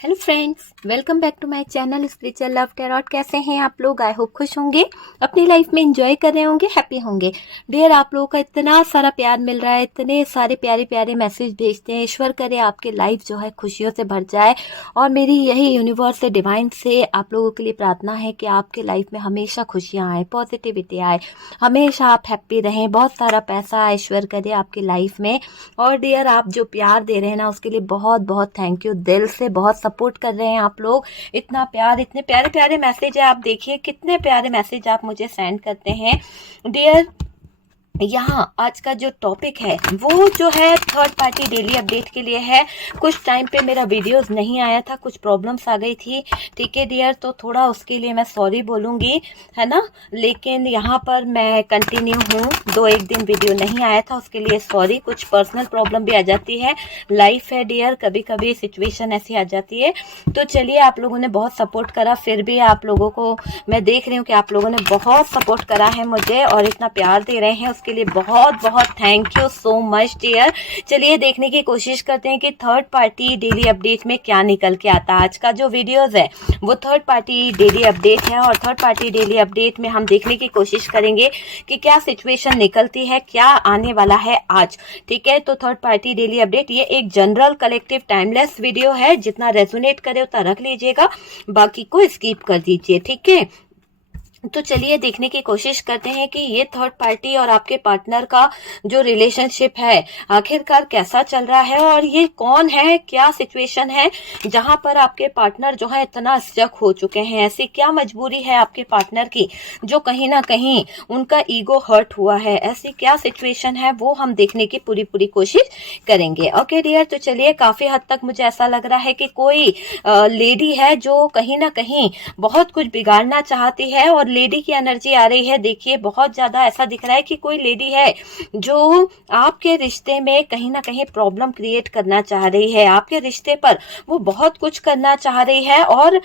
Hello friends, welcome back to my channel spiritual love tarot. कैसे हैं आप लोग? आई होप खुश होंगे, अपनी लाइफ में एंजॉय कर रहे होंगे, हैप्पी होंगे। डियर, आप लोगों का इतना सारा प्यार मिल रहा है, इतने सारे प्यारे प्यारे मैसेज भेजते हैं। ईश्वर करे आपके लाइफ जो है खुशियों से भर जाए। और मेरी यही यूनिवर्स से, डिवाइन से आप लोगों के लिए प्रार्थना है कि आपके लाइफ में हमेशा खुशियाँ आए, पॉजिटिविटी आए, हमेशा आप हैप्पी रहें, बहुत सारा पैसा ईश्वर करे आपकी लाइफ में। और डियर, आप जो प्यार दे रहे हैं ना, उसके लिए बहुत बहुत थैंक यू। दिल से बहुत सपोर्ट कर रहे हैं आप लोग। इतना प्यार, इतने प्यारे प्यारे मैसेज है। आप देखिए कितने प्यारे मैसेज आप मुझे सेंड करते हैं डियर। यहाँ आज का जो टॉपिक है वो जो है थर्ड पार्टी डेली अपडेट के लिए है। कुछ टाइम पे मेरा वीडियोस नहीं आया था, कुछ प्रॉब्लम्स आ गई थी, ठीक है डियर, तो थोड़ा उसके लिए मैं सॉरी बोलूँगी, है ना। लेकिन यहाँ पर मैं कंटिन्यू हूँ। 2-1 दिन वीडियो नहीं आया था, उसके लिए सॉरी। कुछ पर्सनल प्रॉब्लम भी आ जाती है, लाइफ है डियर, कभी कभी सिचुएशन ऐसी आ जाती है। तो चलिए, आप लोगों ने बहुत सपोर्ट करा, फिर भी आप लोगों को मैं देख रही हूँ कि आप लोगों ने बहुत सपोर्ट करा है मुझे और इतना प्यार दे रहे हैं, के लिए बहुत बहुत thank you so much dear. चलिए देखने की कोशिश करते हैं कि थर्ड पार्टी डेली अपडेट में क्या निकल के आता है। आज का जो वीडियोस है वो थर्ड पार्टी डेली अपडेट है और थर्ड पार्टी डेली अपडेट में हम देखने की कोशिश करेंगे कि क्या सिचुएशन निकलती है, क्या आने वाला है आज, ठीक है। तो थर्ड पार्टी डेली अपडेट ये एक जनरल कलेक्टिव टाइमलेस वीडियो है, जितना रेजोनेट करे उतना रख लीजिएगा, बाकी को स्किप कर दीजिए, ठीक है। तो चलिए देखने की कोशिश करते हैं कि ये थर्ड पार्टी और आपके पार्टनर का जो रिलेशनशिप है आखिरकार कैसा चल रहा है और ये कौन है, क्या सिचुएशन है जहां पर आपके पार्टनर जो है इतना स्टक हो चुके हैं। ऐसी क्या मजबूरी है आपके पार्टनर की जो कहीं ना कहीं उनका ईगो हर्ट हुआ है। ऐसी क्या सिचुएशन है वो हम देखने की पूरी कोशिश करेंगे। ओके डियर, तो चलिए, काफी हद तक मुझे ऐसा लग रहा है कि कोई लेडी है जो कहीं ना कहीं बहुत कुछ बिगाड़ना चाहती है और लेडी की एनर्जी आ रही है। देखिए, बहुत ज्यादा ऐसा दिख रहा है कि कोई लेडी है जो आपके रिश्ते में कहीं ना कहीं प्रॉब्लम क्रिएट करना चाह रही है। आपके रिश्ते पर वो बहुत कुछ करना चाह रही है और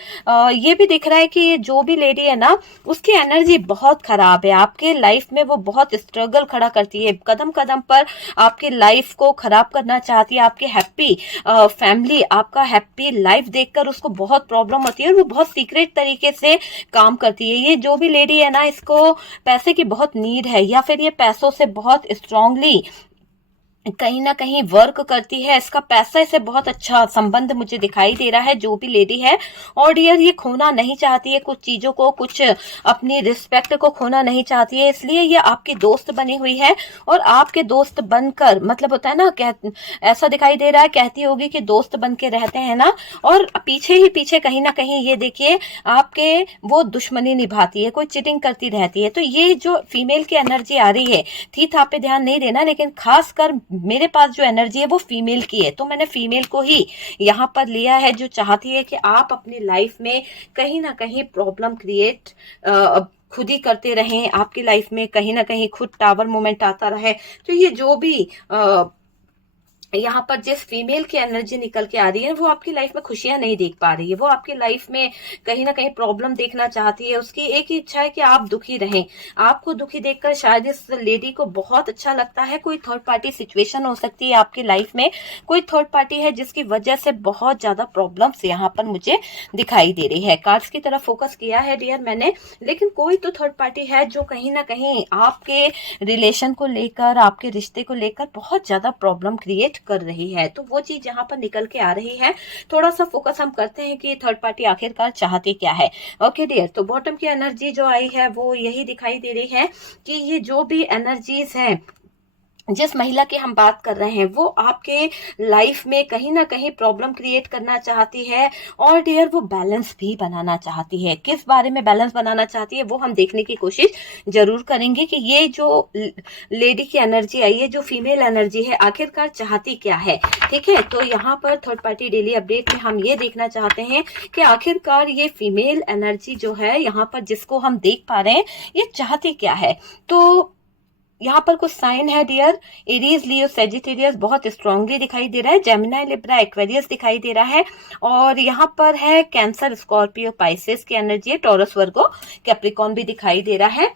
ये भी दिख रहा है कि जो भी लेडी है ना, उसकी एनर्जी बहुत खराब है। आपके लाइफ में वो बहुत स्ट्रगल खड़ा करती है, कदम कदम पर आपकी लाइफ को खराब करना चाहती है। आपकी हैप्पी फैमिली, आपका हैप्पी लाइफ देखकर उसको बहुत प्रॉब्लम होती है और वो बहुत सीक्रेट तरीके से काम करती है। ये जो भी लेडी है ना, इसको पैसे की बहुत नीड है या फिर ये पैसों से बहुत स्ट्रांगली कहीं ना कहीं वर्क करती है। इसका पैसा से बहुत अच्छा संबंध मुझे दिखाई दे रहा है, जो भी लेडी है। और डियर, ये खोना नहीं चाहती है कुछ चीजों को, कुछ अपनी रिस्पेक्ट को खोना नहीं चाहती है, इसलिए ये आपकी दोस्त बनी हुई है। और आपके दोस्त बनकर, मतलब होता है ना, ऐसा दिखाई दे रहा है, कहती होगी कि दोस्त बन के रहते हैं ना, और पीछे ही पीछे कहीं ना कहीं ये देखिए आपके वो दुश्मनी निभाती है, कोई चीटिंग करती रहती है। तो ये जो फीमेल की एनर्जी आ रही है, थी था पे ध्यान नहीं देना, लेकिन खासकर मेरे पास जो एनर्जी है वो फीमेल की है, तो मैंने फीमेल को ही यहाँ पर लिया है, जो चाहती है कि आप अपनी लाइफ में कहीं ना कहीं प्रॉब्लम क्रिएट खुद ही करते रहें, आपकी लाइफ में कहीं ना कहीं खुद टावर मोमेंट आता रहे। तो ये जो भी यहाँ पर जिस फीमेल की एनर्जी निकल के आ रही है, वो आपकी लाइफ में खुशियां नहीं देख पा रही है, वो आपकी लाइफ में कहीं ना कहीं प्रॉब्लम देखना चाहती है। उसकी एक ही इच्छा है कि आप दुखी रहें। आपको दुखी देखकर शायद इस लेडी को बहुत अच्छा लगता है। कोई थर्ड पार्टी सिचुएशन हो सकती है आपकी लाइफ में, कोई थर्ड पार्टी है जिसकी वजह से बहुत ज्यादा प्रॉब्लम्स यहाँ पर मुझे दिखाई दे रही है। कार्ड्स की तरफ फोकस किया है डियर मैंने, लेकिन कोई तो थर्ड पार्टी है जो कहीं ना कहीं आपके रिलेशन को लेकर, आपके रिश्ते को लेकर बहुत ज्यादा प्रॉब्लम क्रिएट कर रही है। तो वो चीज यहाँ पर निकल के आ रही है। थोड़ा सा फोकस हम करते हैं कि थर्ड पार्टी आखिरकार चाहती क्या है। ओके डियर, तो बॉटम की एनर्जी जो आई है वो यही दिखाई दे रही है कि ये जो भी एनर्जीज हैं, जिस महिला की हम बात कर रहे हैं, वो आपके लाइफ में कहीं ना कहीं प्रॉब्लम क्रिएट करना चाहती है। और डियर, वो बैलेंस भी बनाना चाहती है। किस बारे में बैलेंस बनाना चाहती है वो हम देखने की कोशिश जरूर करेंगे कि ये जो लेडी की एनर्जी आई है, जो फीमेल एनर्जी है, आखिरकार चाहती क्या है, ठीक है। तो यहाँ पर थर्ड पार्टी डेली अपडेट में हम ये देखना चाहते हैं कि आखिरकार ये फीमेल एनर्जी जो है यहाँ पर, जिसको हम देख पा रहे हैं, ये चाहती क्या है। तो यहाँ पर कुछ साइन है डियर, एरीज, लियो, सेजिटेरियस बहुत स्ट्रांगली दिखाई दे रहा है, जेमिनी, लिब्रा, एक्वेरियस दिखाई दे रहा है। और यहाँ पर है कैंसर, स्कॉर्पियो, पाइसेस की एनर्जी है, टॉरस, वर्गो, कैप्रिकॉन भी दिखाई दे रहा है।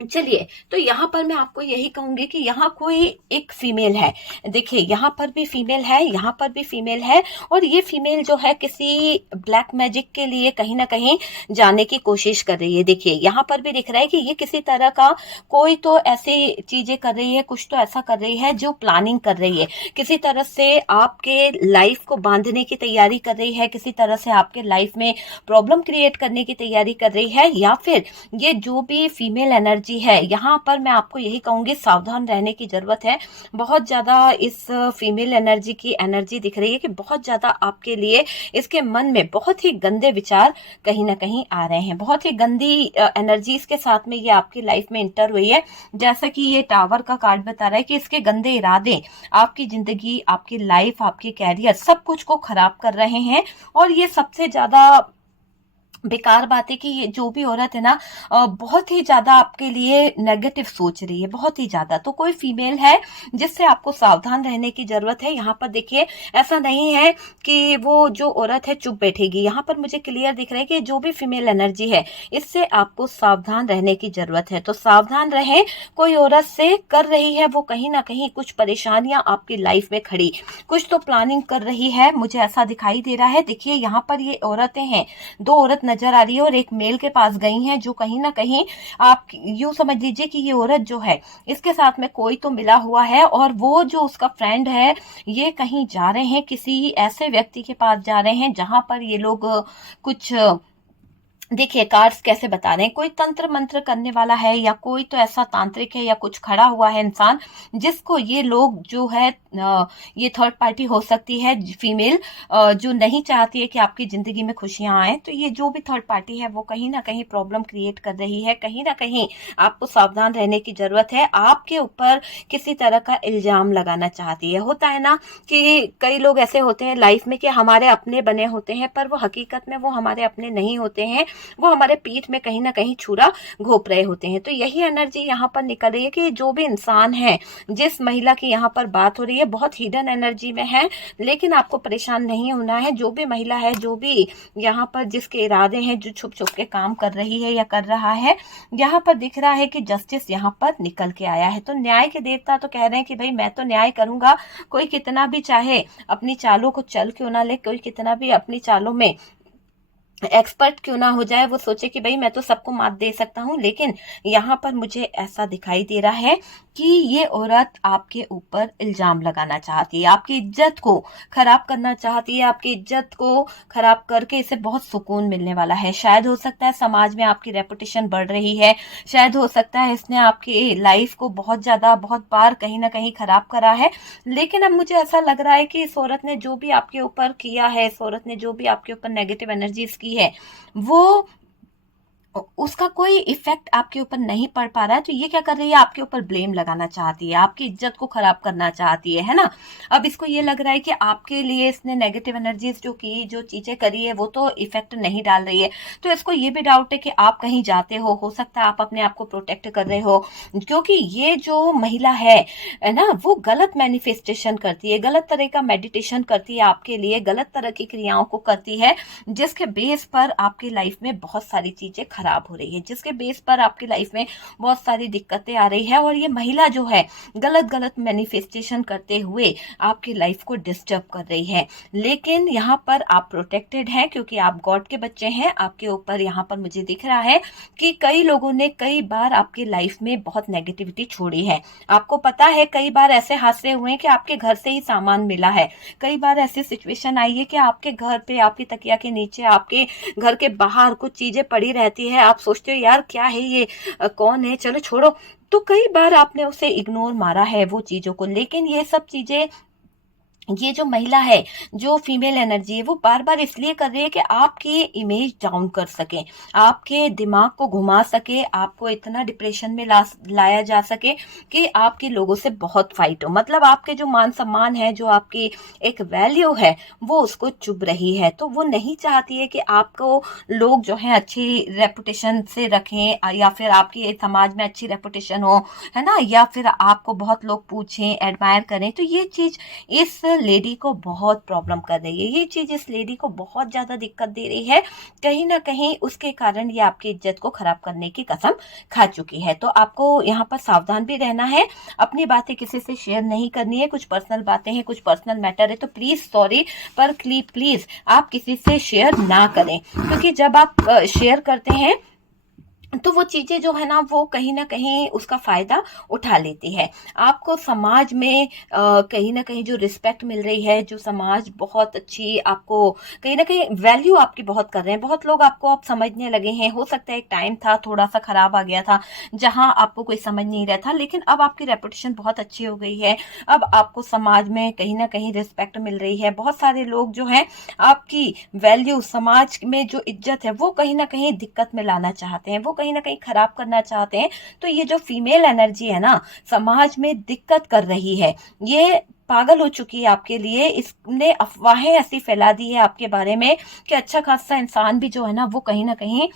चलिए, तो यहाँ पर मैं आपको यही कहूंगी कि यहाँ कोई एक फीमेल है। देखिए, यहाँ पर भी फीमेल है, यहाँ पर भी फीमेल है, और ये फीमेल जो है किसी ब्लैक मैजिक के लिए कहीं ना कहीं जाने की कोशिश कर रही है। देखिए, यहाँ पर भी दिख रहा है कि ये किसी तरह का कोई तो ऐसी चीजें कर रही है, कुछ तो ऐसा कर रही है जो प्लानिंग कर रही है, किसी तरह से आपके लाइफ को बांधने की तैयारी कर रही है, किसी तरह से आपके लाइफ में प्रॉब्लम क्रिएट करने की तैयारी कर रही है। या फिर ये जो भी फीमेल एनर्जी है, यहाँ पर मैं आपको यही कहूंगी, सावधान रहने की जरूरत है। बहुत ज्यादा इस फीमेल एनर्जी की एनर्जी दिख रही है कि बहुत ज्यादा आपके लिए इसके मन में बहुत ही गंदे विचार कहीं ना कहीं आ रहे हैं, बहुत ही गंदी एनर्जी इसके साथ में ये आपकी लाइफ में इंटर हुई है। जैसा कि ये टावर का कार्ड बता रहा है कि इसके गंदे इरादे आपकी जिंदगी, आपकी लाइफ, आपकी कैरियर, सब कुछ को खराब कर रहे हैं। और ये सबसे ज्यादा बेकार बात है कि ये जो भी औरत है ना, बहुत ही ज्यादा आपके लिए नेगेटिव सोच रही है, बहुत ही ज्यादा। तो कोई फीमेल है जिससे आपको सावधान रहने की जरूरत है। यहाँ पर देखिए, ऐसा नहीं है कि वो जो औरत है चुप बैठेगी। यहाँ पर मुझे क्लियर दिख रहा है कि जो भी फीमेल एनर्जी है, इससे आपको सावधान रहने की जरूरत है। तो सावधान रहें। कोई औरत से कर रही है वो कहीं ना कहीं कुछ परेशानियां आपकी लाइफ में खड़ी, कुछ तो प्लानिंग कर रही है, मुझे ऐसा दिखाई दे रहा है। देखिए, यहाँ पर ये औरतें हैं, दो औरत नजर आ रही है और एक मेल के पास गई हैं, जो कहीं ना कहीं आप यूं समझ लीजिए कि ये औरत जो है, इसके साथ में कोई तो मिला हुआ है, और वो जो उसका फ्रेंड है, ये कहीं जा रहे हैं, किसी ऐसे व्यक्ति के पास जा रहे हैं जहां पर ये लोग कुछ, देखिए कार्ड्स कैसे बता रहे हैं, कोई तंत्र मंत्र करने वाला है, या कोई तो ऐसा तांत्रिक है, या कुछ खड़ा हुआ है इंसान जिसको ये लोग जो है, ये थर्ड पार्टी हो सकती है फीमेल, जो नहीं चाहती है कि आपकी जिंदगी में खुशियां आए। तो ये जो भी थर्ड पार्टी है वो कहीं ना कहीं प्रॉब्लम क्रिएट कर रही है, कहीं ना कहीं आपको सावधान रहने की जरूरत है। आपके ऊपर किसी तरह का इल्जाम लगाना चाहती है। होता है ना कि कई लोग ऐसे होते हैं लाइफ में कि हमारे अपने बने होते हैं, पर वो हकीकत में वो हमारे अपने नहीं होते हैं, वो हमारे पीठ में कहीं ना कहीं छुरा घोंप रहे होते हैं। तो यही एनर्जी यहाँ पर निकल रही है कि जो भी इंसान है, जिस महिला की यहाँ पर बात हो रही है, बहुत हिडन एनर्जी में है, लेकिन आपको परेशान नहीं होना है। जो भी महिला है, जो भी यहाँ पर जिसके इरादे हैं, जो छुप छुप के काम कर रही है या कर रहा है, यहाँ पर दिख रहा है कि जस्टिस यहाँ पर निकल के आया है। तो न्याय के देवता तो कह रहे हैं कि भाई मैं तो न्याय करूंगा। कोई कितना भी चाहे अपनी चालों को चल क्यों ना ले, कोई कितना भी अपनी चालों में एक्सपर्ट क्यों ना हो जाए, वो सोचे कि भाई मैं तो सबको मात दे सकता हूँ, लेकिन यहाँ पर मुझे ऐसा दिखाई दे रहा है कि ये औरत आपके ऊपर इल्जाम लगाना चाहती है, आपकी इज्जत को खराब करना चाहती है, आपकी इज्जत को खराब करके इसे बहुत सुकून मिलने वाला है। शायद हो सकता है समाज में आपकी रेपुटेशन बढ़ रही है, शायद हो सकता है इसने आपकी लाइफ को बहुत ज्यादा, बहुत बार कहीं ना कहीं खराब करा है, लेकिन अब मुझे ऐसा लग रहा है कि इस औरत ने जो भी आपके ऊपर किया है, इस औरत ने जो भी आपके ऊपर नेगेटिव एनर्जीज की है, वो उसका कोई इफेक्ट आपके ऊपर नहीं पड़ पा रहा है। तो ये क्या कर रही है, आपके ऊपर ब्लेम लगाना चाहती है, आपकी इज्जत को खराब करना चाहती है ना। अब इसको ये लग रहा है कि आपके लिए इसने नेगेटिव एनर्जीज जो की, जो चीजें करी है, वो तो इफेक्ट नहीं डाल रही है। तो इसको ये भी डाउट है कि आप कहीं जाते हो सकता है आप अपने आप को प्रोटेक्ट कर रहे हो, क्योंकि ये जो महिला है ना, वो गलत मैनिफेस्टेशन करती है, गलत तरह का मेडिटेशन करती है, आपके लिए गलत तरह की क्रियाओं को करती है, जिसके बेस पर आपकी लाइफ में बहुत सारी चीजें खराब हो रही है, जिसके बेस पर आपकी लाइफ में बहुत सारी दिक्कतें आ रही है। और ये महिला जो है गलत गलत मैनिफेस्टेशन करते हुए आपकी लाइफ को डिस्टर्ब कर रही है। लेकिन यहाँ पर आप प्रोटेक्टेड हैं, क्योंकि आप गॉड के बच्चे हैं। आपके ऊपर यहाँ पर मुझे दिख रहा है कि कई लोगों ने कई बार आपकी लाइफ में बहुत नेगेटिविटी छोड़ी है। आपको पता है, कई बार ऐसे हादसे हुए हैं कि आपके घर से ही सामान मिला है, कई बार ऐसी सिचुएशन आई है कि आपके घर पे, आपकी तकिया के नीचे, आपके घर के बाहर कुछ चीजें पड़ी रहती है, आप सोचते हो यार क्या है ये, कौन है, चलो छोड़ो। तो कई बार आपने उसे इग्नोर मारा है वो चीजों को, लेकिन ये सब चीजें, ये जो महिला है, जो फीमेल एनर्जी है, वो बार बार इसलिए कर रही है कि आपकी इमेज डाउन कर सके, आपके दिमाग को घुमा सके, आपको इतना डिप्रेशन में लाया जा सके कि आपके लोगों से बहुत फाइट हो। मतलब आपके जो मान सम्मान है, जो आपकी एक वैल्यू है, वो उसको चुभ रही है। तो वो नहीं चाहती है कि आपको लोग जो है अच्छी रेपुटेशन से रखें, या फिर आपकी समाज में अच्छी रेपुटेशन हो, है ना, या फिर आपको बहुत लोग पूछें, एडमायर करें। तो ये चीज इस लेडी को बहुत प्रॉब्लम कर रही है, ये चीज़ इस लेडी को बहुत ज़्यादा दिक्कत दे रही है। कहीं ना कहीं उसके कारण ये आपकी इज्जत को खराब करने की कसम खा चुकी है। तो आपको यहाँ पर सावधान भी रहना है, अपनी बातें किसी से शेयर नहीं करनी है। कुछ पर्सनल बातें हैं, कुछ पर्सनल मैटर है, तो प्लीज सॉरी, पर प्लीज आप किसी से शेयर ना करें, क्योंकि जब आप शेयर करते हैं तो वो चीजें जो है ना वो कहीं ना कहीं उसका फायदा उठा लेती है। आपको समाज में कहीं ना कहीं जो रिस्पेक्ट मिल रही है, जो समाज बहुत अच्छी आपको कहीं ना कहीं वैल्यू आपकी बहुत कर रहे हैं, बहुत लोग आपको अब समझने लगे हैं। हो सकता है एक टाइम था थोड़ा सा खराब आ गया था जहां आपको कोई समझ नहीं रहा था, लेकिन अब आपकी रेपुटेशन बहुत अच्छी हो गई है। अब आपको समाज में कहीं ना कहीं रिस्पेक्ट मिल रही है। बहुत सारे लोग जो है आपकी वैल्यू, समाज में जो इज्जत है वो कहीं ना कहीं दिक्कत में लाना चाहते हैं, वो कहीं ना कहीं खराब करना चाहते हैं। तो ये जो फीमेल एनर्जी है ना, समाज में दिक्कत कर रही है, ये पागल हो चुकी है आपके लिए। इसने अफवाहें ऐसी फैला दी है आपके बारे में कि अच्छा खासा इंसान भी जो है ना वो कहीं ना कहीं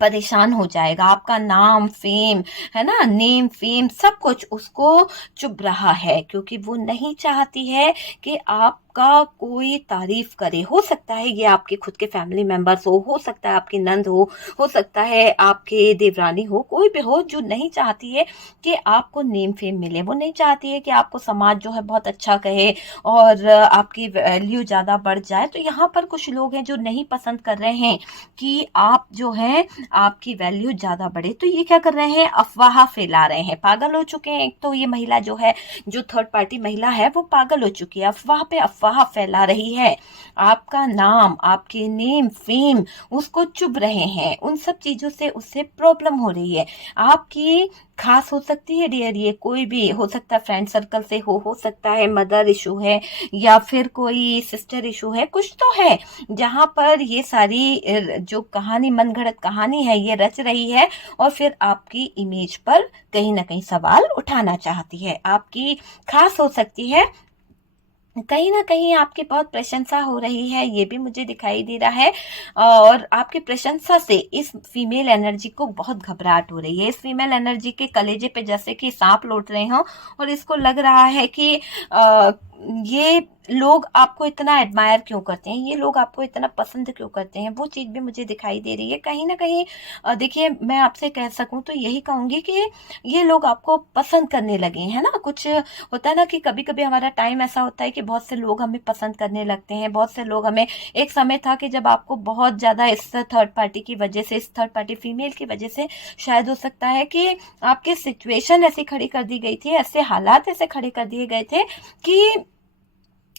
परेशान हो जाएगा। आपका नाम, फेम है ना, नेम फेम सब कुछ उसको चुभ रहा है, क्योंकि वो नहीं चाहती है कि आपका कोई तारीफ करे। हो सकता है ये आपके खुद के फैमिली मेंबर्स हो सकता है आपकी नंद हो सकता है आपके देवरानी हो, कोई भी हो जो नहीं चाहती है कि आपको नेम फेम मिले। वो नहीं चाहती है कि आपको समाज जो है बहुत अच्छा कहे और आपकी वैल्यू ज्यादा बढ़ जाए। तो यहाँ पर कुछ लोग हैं जो नहीं पसंद कर रहे हैं कि आप जो है आपकी वैल्यू ज्यादा बढ़े, तो ये क्या कर रहे हैं, अफवाह फैला रहे हैं, पागल हो चुके हैं। एक तो ये महिला जो है, जो थर्ड पार्टी महिला है, वो पागल हो चुकी है, अफवाह पे अफवाह फैला रही है। आपका नाम, आपके नेम फेम उसको चुभ रहे हैं, उन सब चीजों से उससे प्रॉब्लम हो रही है। आपकी खास हो सकती है डियर, ये कोई भी हो सकता है, फ्रेंड सर्कल से हो सकता है मदर इशू है, या फिर कोई सिस्टर इशू है, कुछ तो है जहां पर ये सारी जो कहानी, मनगढ़ंत कहानी है, ये रच रही है और फिर आपकी इमेज पर कहीं ना कहीं सवाल उठाना चाहती है। आपकी खास हो सकती है, कहीं ना कहीं आपकी बहुत प्रशंसा हो रही है, ये भी मुझे दिखाई दे रहा है। और आपकी प्रशंसा से इस फीमेल एनर्जी को बहुत घबराहट हो रही है। इस फीमेल एनर्जी के कलेजे पे जैसे कि सांप लौट रहे हो, और इसको लग रहा है कि ये लोग आपको इतना एडमायर क्यों करते हैं, ये लोग आपको इतना पसंद क्यों करते हैं, वो चीज भी मुझे दिखाई दे रही है। कहीं ना कहीं देखिए, मैं आपसे कह सकूं तो यही कहूंगी कि ये लोग आपको पसंद करने लगे हैं ना। कुछ होता है ना कि कभी कभी हमारा टाइम ऐसा होता है कि बहुत से लोग हमें पसंद करने लगते हैं, बहुत से लोग हमें, एक समय था कि जब आपको बहुत ज्यादा इस थर्ड पार्टी की वजह से, इस थर्ड पार्टी फीमेल की वजह से शायद हो सकता है कि आपकी सिचुएशन ऐसी खड़ी कर दी गई थी, ऐसे हालात ऐसे खड़े कर दिए गए थे कि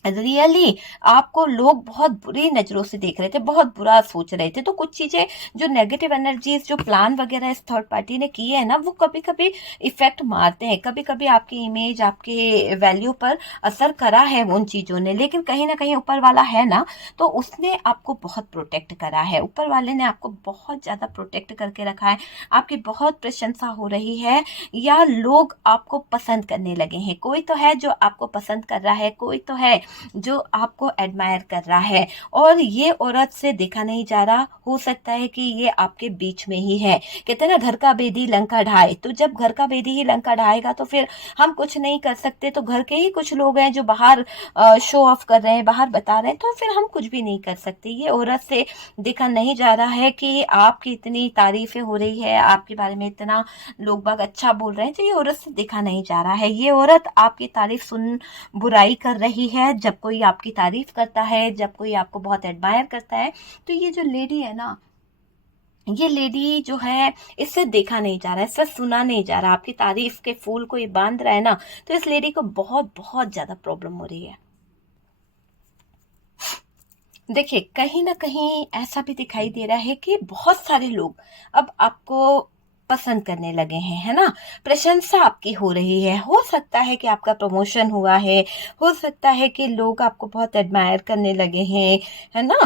रियली आपको लोग बहुत बुरी नजरों से देख रहे थे, बहुत बुरा सोच रहे थे। तो कुछ चीजें जो नेगेटिव एनर्जीज, जो प्लान वगैरह इस थर्ड पार्टी ने किए है ना, वो कभी कभी इफेक्ट मारते हैं, कभी कभी आपकी इमेज, आपके वैल्यू पर असर करा है उन चीजों ने। लेकिन कहीं ना कहीं ऊपर वाला है ना, तो उसने आपको बहुत प्रोटेक्ट करा है, ऊपर वाले ने आपको बहुत ज्यादा प्रोटेक्ट करके रखा है। आपकी बहुत प्रशंसा हो रही है, या लोग आपको पसंद करने लगे हैं। कोई तो है जो आपको पसंद कर रहा है, कोई तो है जो आपको एडमायर कर रहा है, और ये औरत से देखा नहीं जा रहा। हो सकता है कि ये आपके बीच में ही है। कहते हैं ना, घर का बेदी लंका ढाए, तो जब घर का बेदी ही लंका ढाएगा तो फिर हम कुछ नहीं कर सकते। तो घर के ही कुछ लोग हैं जो बाहर शो ऑफ कर रहे हैं, बाहर बता रहे हैं, तो फिर हम कुछ भी नहीं कर सकते। ये औरत से देखा नहीं जा रहा है कि आपकी इतनी तारीफें हो रही है, आपके बारे में इतना लोग बाग अच्छा बोल रहे हैं, तो ये औरत से देखा नहीं जा रहा है। ये औरत आपकी तारीफ सुन बुराई कर रही है। जब कोई आपकी तारीफ करता है, जब कोई आपको बहुत एडमायर करता है, तो ये जो लेडी है ना, ये लेडी जो है, इससे देखा नहीं जा रहा है, इससे सुना नहीं जा रहा। आपकी तारीफ के फूल को ये बांध रहा है ना, तो इस लेडी को बहुत बहुत ज्यादा प्रॉब्लम हो रही है। देखिए, कहीं ना कहीं ऐसा भी दिखाई दे रहा है कि बहुत सारे लोग अब आपको पसंद करने लगे हैं, है ना। प्रशंसा आपकी हो रही है। हो सकता है कि आपका प्रमोशन हुआ है, हो सकता है कि लोग आपको बहुत एडमायर करने लगे हैं, है ना।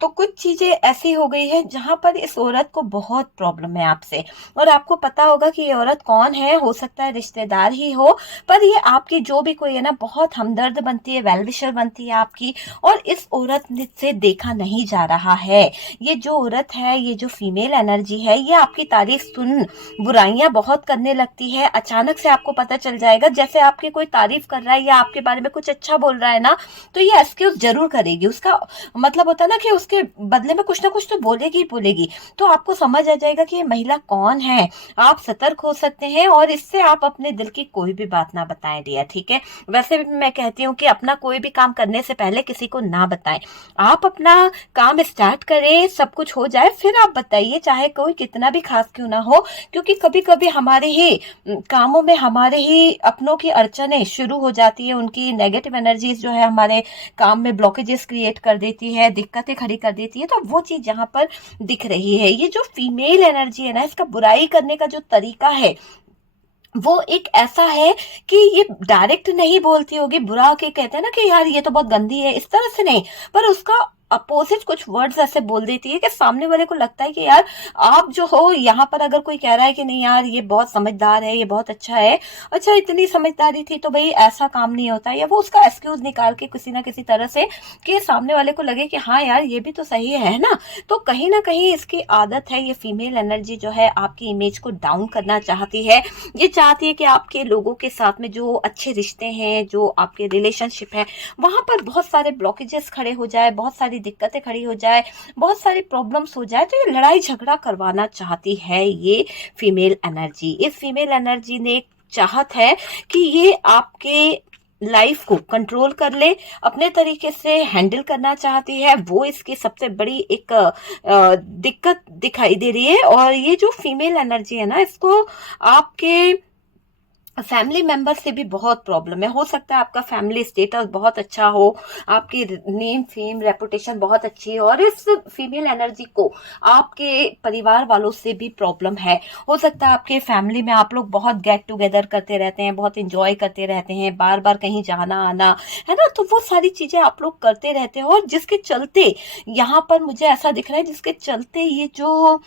तो कुछ चीजें ऐसी हो गई है जहां पर इस औरत को बहुत प्रॉब्लम है आपसे, और आपको पता होगा कि ये औरत कौन है, हो सकता है रिश्तेदार ही हो, पर ये आपकी जो भी कोई है ना, बहुत हमदर्द बनती है, वेलविशर बनती है आपकी, और इस औरत से देखा नहीं जा रहा है। ये जो औरत है, ये जो फीमेल एनर्जी है, ये आपकी तारीफ सुन बुराइयां बहुत करने लगती है। अचानक से आपको पता चल जाएगा, जैसे आपकी कोई तारीफ कर रहा है या आपके बारे में कुछ अच्छा बोल रहा है ना, तो ये एक्सक्यूज जरूर करेगी। उसका मतलब होता है ना कि उसके बदले में कुछ ना कुछ तो बोलेगी ही बोलेगी। तो आपको समझ आ जाएगा कि ये महिला कौन है। आप सतर्क हो सकते हैं, और इससे आप अपने दिल की कोई भी बात ना बताएं डियर, ठीक है। वैसे भी मैं कहती हूँ कि अपना कोई भी काम करने से पहले किसी को ना बताएं। आप अपना काम स्टार्ट करें, सब कुछ हो जाए, फिर आप बताइए, चाहे कोई कितना भी खास क्यों ना हो। क्योंकि कभी कभी हमारे ही कामों में हमारे ही अपनों की अड़चने शुरू हो जाती है, उनकी नेगेटिव एनर्जीज जो है हमारे काम में ब्लॉकेजेस क्रिएट कर देती है, दिक्कतें खड़ी कर देती है। तो वो चीज यहाँ पर दिख रही है। ये जो फीमेल एनर्जी है ना, इसका बुराई करने का जो तरीका है वो एक ऐसा है कि ये डायरेक्ट नहीं बोलती होगी बुरा के, कहते हैं ना कि यार ये तो बहुत गंदी है, इस तरह से नहीं, पर उसका अपोजिट कुछ वर्ड्स ऐसे बोल देती है कि सामने वाले को लगता है कि यार आप जो हो, यहाँ पर अगर कोई कह रहा है कि नहीं यार ये बहुत समझदार है, ये बहुत अच्छा है, अच्छा इतनी समझदारी थी तो भाई ऐसा काम नहीं होता, या वो उसका एक्सक्यूज निकाल के किसी ना किसी तरह से कि सामने वाले को लगे कि हाँ यार ये भी तो सही है ना। तो कहीं ना कहीं इसकी आदत है, ये फीमेल एनर्जी जो है आपकी इमेज को डाउन करना चाहती है। ये चाहती है कि आपके लोगों के साथ में जो अच्छे रिश्ते हैं, जो आपके रिलेशनशिप है, वहां पर बहुत सारे ब्लॉकेजेस खड़े हो जाए, बहुत सारी दिक्कतें खड़ी हो जाए, बहुत सारी प्रॉब्लम्स हो जाए। तो ये लड़ाई झगड़ा करवाना चाहती है ये फीमेल एनर्जी। इस फीमेल एनर्जी ने चाहत है कि ये आपके लाइफ को कंट्रोल कर ले, अपने तरीके से हैंडल करना चाहती है। वो इसकी सबसे बड़ी एक दिक्कत दिखाई दे रही है। और ये जो फीमेल एनर्जी है ना, इसको आपके फैमिली मेंबर से भी बहुत प्रॉब्लम है। हो सकता है आपका फैमिली स्टेटस बहुत अच्छा हो, आपकी नेम फेम रेपुटेशन बहुत अच्छी है, और इस फीमेल एनर्जी को आपके परिवार वालों से भी प्रॉब्लम है। हो सकता है आपके फैमिली में आप लोग बहुत गेट टुगेदर करते रहते हैं, बहुत इंजॉय करते रहते हैं, बार बार कहीं जाना आना है ना, तो वो सारी चीजें आप लोग करते रहते हो, और जिसके चलते यहाँ पर मुझे ऐसा दिख रहा है, जिसके चलते ये जो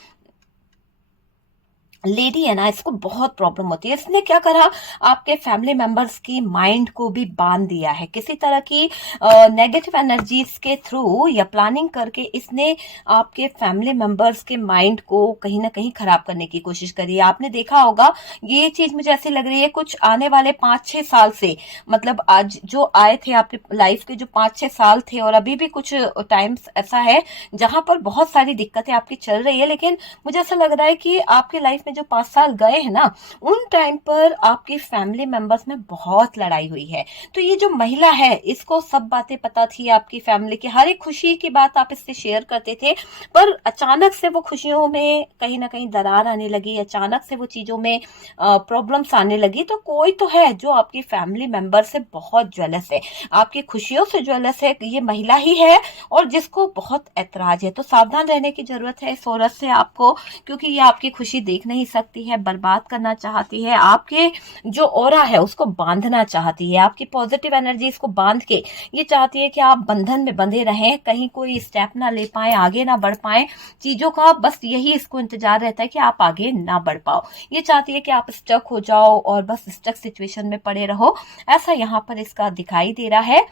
लेडी है ना, इसको बहुत प्रॉब्लम होती है। इसने क्या करा, आपके फैमिली मेंबर्स की माइंड को भी बांध दिया है किसी तरह की नेगेटिव एनर्जीज के थ्रू, या प्लानिंग करके इसने आपके फैमिली मेंबर्स के माइंड को कहीं ना कहीं खराब करने की कोशिश करी है। आपने देखा होगा, ये चीज मुझे ऐसी लग रही है कुछ आने वाले 5-6 साल से, मतलब आज जो आए थे आपके लाइफ के जो 5-6 साल थे, और अभी भी कुछ टाइम्स ऐसा है जहां पर बहुत सारी दिक्कतें आपकी चल रही है। लेकिन मुझे ऐसा लग रहा है कि आपके लाइफ में जो 5 साल गए हैं ना, उन टाइम पर आपकी फैमिली मेंबर्स में बहुत लड़ाई हुई है। तो ये जो महिला है, इसको सब बातें पता थी, आपकी फैमिली की हर एक खुशी की बात आप इससे शेयर करते थे, पर अचानक से वो खुशियों में कहीं ना कहीं दरार आने लगी, अचानक से वो चीजों में प्रॉब्लम्स आने लगी। तो कोई तो है जो आपकी फैमिली मेंबर से बहुत ज्वेलस है, आपकी खुशियों से ज्वेलस है, ये महिला ही है, और जिसको बहुत ऐतराज है। तो सावधान रहने की जरूरत है इस औरत से आपको, क्योंकि ये आपकी खुशी देख नहीं सकती है, बर्बाद करना चाहती है, आपके जो ऑरा है उसको बांधना चाहती है, आपकी पॉजिटिव एनर्जी इसको बांध के ये चाहती है कि आप बंधन में बंधे रहें, कहीं कोई स्टेप ना ले पाए, आगे ना बढ़ पाए चीजों का, बस यही इसको इंतजार रहता है कि आप आगे ना बढ़ पाओ। ये चाहती है कि आप स्टक हो जाओ और बस स्टक सिचुएशन में पड़े रहो, ऐसा यहाँ पर इसका दिखाई दे रहा है।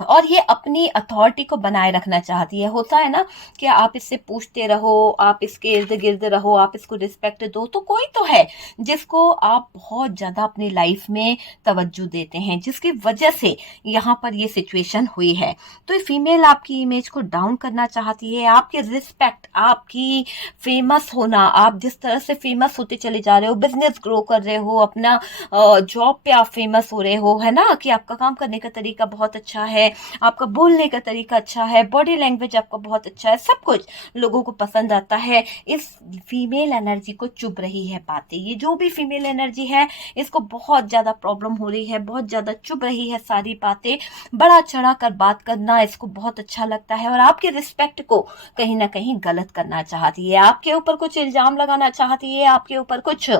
और ये अपनी अथॉरिटी को बनाए रखना चाहती है। होता है ना कि आप इससे पूछते रहो, आप इसके इर्द गिर्द रहो, आप इसको रिस्पेक्ट दो, तो कोई तो है जिसको आप बहुत ज्यादा अपनी लाइफ में तवज्जो देते हैं, जिसकी वजह से यहाँ पर ये सिचुएशन हुई है। तो ये फीमेल आपकी इमेज को डाउन करना चाहती है, आपकी रिस्पेक्ट, आपकी फेमस होना, आप जिस तरह से फेमस होते चले जा रहे हो, बिजनेस ग्रो कर रहे हो, अपना जॉब पे आप फेमस हो रहे हो, है ना, कि आपका काम करने का तरीका बहुत अच्छा है, आपका बोलने का तरीका अच्छा है, बॉडी लैंग्वेज आपका बहुत अच्छा है, सब कुछ लोगों को पसंद आता है। इस फीमेल एनर्जी को चुभ रही है बातें। ये जो भी फीमेल एनर्जी है, इसको बहुत ज्यादा प्रॉब्लम हो रही है, बहुत ज्यादा चुभ रही है सारी बातें, बड़ा चढ़ा कर बात करना इसको बहुत अच्छा लगता है, और आपके रिस्पेक्ट को कहीं ना कहीं गलत करना चाहती है, आपके ऊपर कुछ इल्जाम लगाना चाहती है, आपके ऊपर कुछ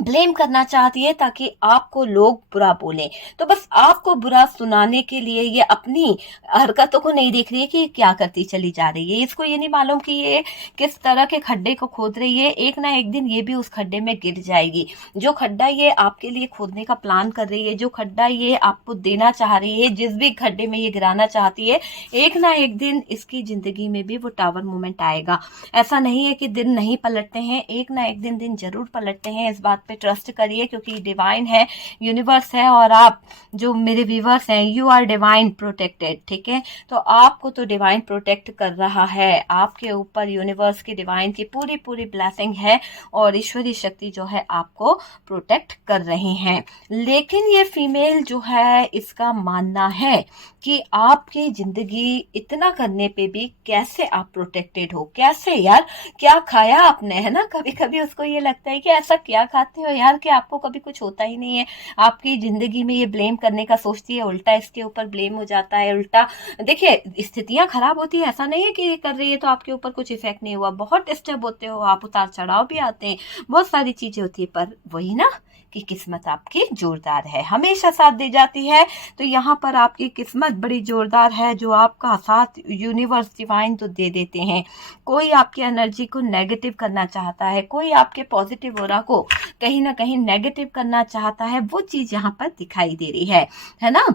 ब्लेम करना चाहती है ताकि आपको लोग बुरा बोलें। तो बस आपको बुरा सुनाने के लिए ये अपनी हरकतों को नहीं देख रही है कि क्या करती चली जा रही है। इसको ये नहीं मालूम कि ये किस तरह के खड्डे को खोद रही है। एक ना एक दिन ये भी उस खड्डे में गिर जाएगी। जो खड्डा ये आपके लिए खोदने का प्लान कर रही है, जो खड्डा ये आपको देना चाह रही है, जिस भी खड्डे में ये गिराना चाहती है, एक ना एक दिन इसकी जिंदगी में भी वो टावर मोमेंट आएगा। ऐसा नहीं है कि दिन नहीं पलटते हैं, एक ना एक दिन जरूर पलटते हैं। इस बात पे ट्रस्ट करिए, क्योंकि डिवाइन है, यूनिवर्स है, और आप जो मेरे व्यूवर्स हैं, यू आर डिवाइन प्रोटेक्टेड। ठीक है, तो आपको तो डिवाइन प्रोटेक्ट कर रहा है। आपके ऊपर यूनिवर्स की, डिवाइन की पूरी पूरी ब्लेसिंग है और ईश्वरीय शक्ति जो है आपको प्रोटेक्ट कर रही हैं। लेकिन ये फीमेल जो है, इसका मानना है कि आपकी जिंदगी इतना करने पे भी कैसे आप प्रोटेक्टेड हो, कैसे यार, क्या खाया आपने, है ना। कभी कभी उसको ये लगता है कि ऐसा क्या खाते हो यार कि आपको कभी कुछ होता ही नहीं है। आपकी जिंदगी में ये ब्लेम करने का सोचती है, उल्टा इसके ऊपर ब्लेम हो जाता है। उल्टा देखिए, स्थितियां खराब होती है, ऐसा नहीं है कि ये कर रही है तो आपके ऊपर कुछ इफेक्ट नहीं हुआ। बहुत डिस्टर्ब होते हो आप, उतार चढ़ाव भी आते हैं, बहुत सारी चीजें होती है, पर वही ना कि किस्मत आपकी जोरदार है, हमेशा साथ दे जाती है। तो यहाँ पर आपकी किस्मत बड़ी जोरदार है, जो आपका साथ यूनिवर्स डिवाइन तो दे देते हैं। कोई आपकी एनर्जी को नेगेटिव करना चाहता है, कोई आपके पॉजिटिव ऑरा को कहीं ना कहीं नेगेटिव करना चाहता है, वो चीज यहाँ पर दिखाई दे रही है ना।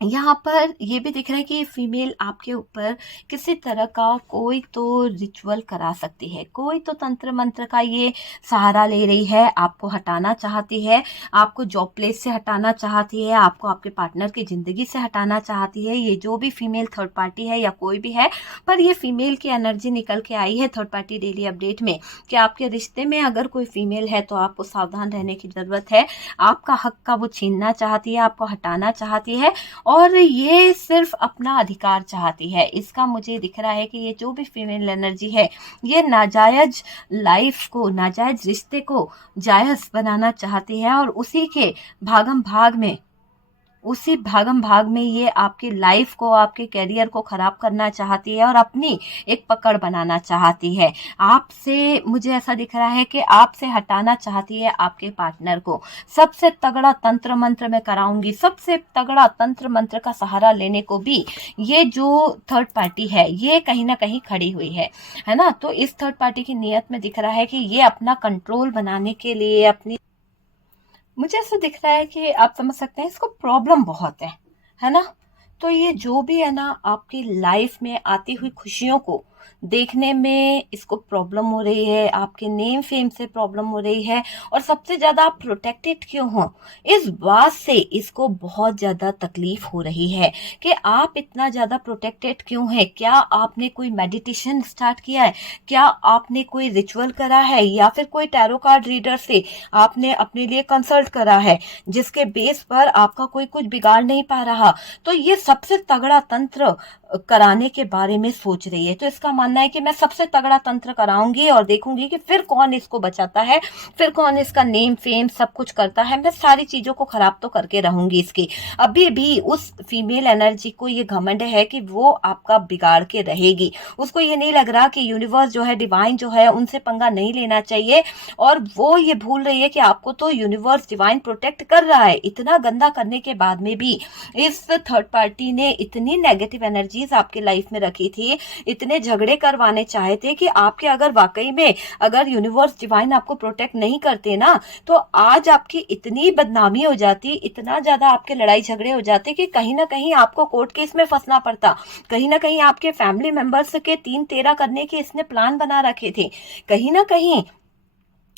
यहाँ पर ये भी दिख रहा है कि फीमेल आपके ऊपर किसी तरह का कोई तो रिचुअल करा सकती है, कोई तो तंत्र मंत्र का ये सहारा ले रही है। आपको हटाना चाहती है, आपको जॉब प्लेस से हटाना चाहती है, आपको आपके पार्टनर की जिंदगी से हटाना चाहती है। ये जो भी फीमेल थर्ड पार्टी है या कोई भी है, पर ये फीमेल की एनर्जी निकल के आई है थर्ड पार्टी डेली अपडेट में कि आपके रिश्ते में अगर कोई फीमेल है तो आपको सावधान रहने की जरूरत है। आपका हक का वो छीनना चाहती है, आपको हटाना चाहती है, और ये सिर्फ अपना अधिकार चाहती है। इसका मुझे दिख रहा है कि ये जो भी फीमेल एनर्जी है, ये नाजायज लाइफ को, नाजायज रिश्ते को जायज बनाना चाहती है, और उसी के भागम भाग में ये आपकी लाइफ को, आपके करियर को खराब करना चाहती है और अपनी एक पकड़ बनाना चाहती है। आपसे मुझे ऐसा दिख रहा है कि आपसे हटाना चाहती है आपके पार्टनर को। सबसे तगड़ा तंत्र मंत्र मैं कराऊंगी, सबसे तगड़ा तंत्र मंत्र का सहारा लेने को भी ये जो थर्ड पार्टी है, ये कहीं ना कहीं खड़ी हुई है ना। तो इस थर्ड पार्टी की नीयत में दिख रहा है कि ये अपना कंट्रोल बनाने के लिए, अपनी, मुझे ऐसा दिख रहा है कि आप समझ सकते हैं, इसको प्रॉब्लम बहुत है ना। तो ये जो भी है ना, आपकी लाइफ में आती हुई खुशियों को देखने में इसको प्रॉब्लम हो रही है, आपके नेम फेम से प्रॉब्लम हो रही है, और सबसे ज्यादा आप प्रोटेक्टेड क्यों हो, इस बात से इसको बहुत ज्यादा तकलीफ हो रही है कि आप इतना ज्यादा प्रोटेक्टेड क्यों है। क्या आपने कोई मेडिटेशन स्टार्ट किया है, क्या आपने कोई रिचुअल करा है, या फिर कोई टैरो कार्ड रीडर से आपने अपने लिए कंसल्ट करा है, जिसके बेस पर आपका कोई कुछ बिगाड़ नहीं पा रहा। तो ये सबसे तगड़ा तंत्र कराने के बारे में सोच रही है। तो इसका मानना है कि मैं सबसे तगड़ा तंत्र कराऊंगी और देखूंगी कि फिर कौन इसको बचाता है, फिर कौन इसका नेम फेम सब कुछ करता है। मैं सारी चीजों को खराब तो करके रहूंगी इसकी। अभी भी उस फीमेल एनर्जी को ये घमंड है कि वो आपका बिगाड़ के रहेगी। उसको ये नहीं लग रहा कि यूनिवर्स जो है, डिवाइन जो है, उनसे पंगा नहीं लेना चाहिए, और वो ये भूल रही है कि आपको तो यूनिवर्स डिवाइन प्रोटेक्ट कर रहा है। इतना गंदा करने के बाद में भी इस थर्ड पार्टी ने इतनी नेगेटिव एनर्जी आपकी लाइफ में रखी थी, इतने झगड़े करवाने चाहे थे कि आपके, अगर वाकई में अगर यूनिवर्स डिवाइन आपको प्रोटेक्ट नहीं करते ना, तो आज आपकी इतनी बदनामी हो जाती, इतना ज्यादा आपके लड़ाई झगड़े हो जाते कि कहीं ना कहीं आपको कोर्ट केस में फंसना पड़ता। कहीं ना कहीं आपके फैमिली मेंबर्स के 3-13 करने के इसने प्लान बना रखे थे। कहीं ना कहीं